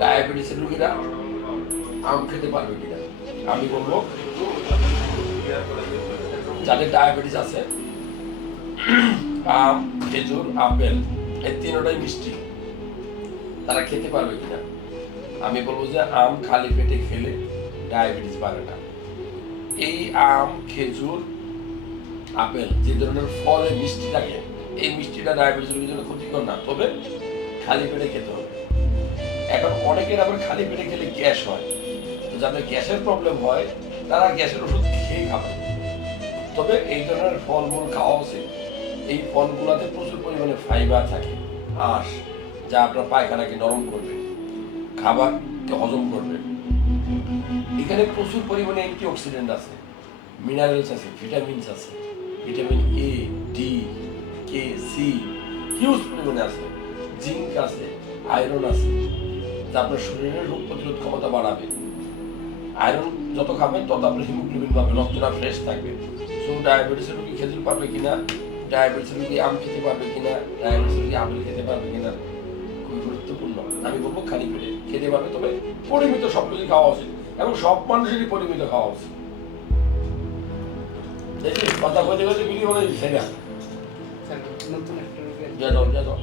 ডায়াবেটিসের রোগীরা আম খেতে পারবে কিনা? আমি বলব, যাদের ডায়াবেটিস আছে, আম, খেজুর, আপেল, এই তিনটাই মিষ্টি। তারা খেতে পারবে কিনা? আমি বলব যে আম খালি পেটে খেলে ডায়াবেটিস বাড়ে না। এই আম, খেজুর, আপেল যে ধরনের ফলে মিষ্টি থাকে, এই মিষ্টিটা ডায়াবেটিস রোগীর জন্য ক্ষতিকর না। তবে খালি পেটে খেতে হবে। এখন অনেকের আবার খালি পেটে খেলে গ্যাস হয়। তো যাদের গ্যাসের প্রবলেম হয়, তারা গ্যাসের ওষুধ খেয়ে খাবে। তবে এই ধরনের ফলমূল খাওয়া উচিত। এই ফলগুলোতে প্রচুর পরিমাণে ফাইবার থাকে আঁশ যা আপনার পায়খানাকে নরম করবে, খাবারকে হজম করবে। এখানে প্রচুর পরিমাণে অ্যান্টিঅক্সিডেন্ট আছে মিনারেলস আছে ভিটামিনস আছে vitamin A D K C huge পরিমাণে আছে। জিঙ্ক আছে আয়রন আছে। যা আপনার শরীরের রোগ প্রতিরোধ ক্ষমতা বাড়াবে। আয়রন যত খাবেন তত আপনার হিমোগ্লোবিন পাবে রক্তটা ফ্রেশ থাকবে। সো ডায়াবেটিসের রোগী খেজুর পারবে কিনা? ডায়াবেটিসের রোগী আম খেতে পারবে কিনা? ডায়াবেটিসের রোগী আপেল খেতে পারবে কিনা? খুবই গুরুত্বপূর্ণ। আমি বলব খালি পেটে। খেতে পারবে তবে পরিমিত সব কিছু খাওয়া উচিত এবং সব মানুষেরই পরিমিত খাওয়া উচিত। দেখি কথা বলতে বলতে বিলি বলে স্যার নতুন একটা রোগী যা যাও যা যাও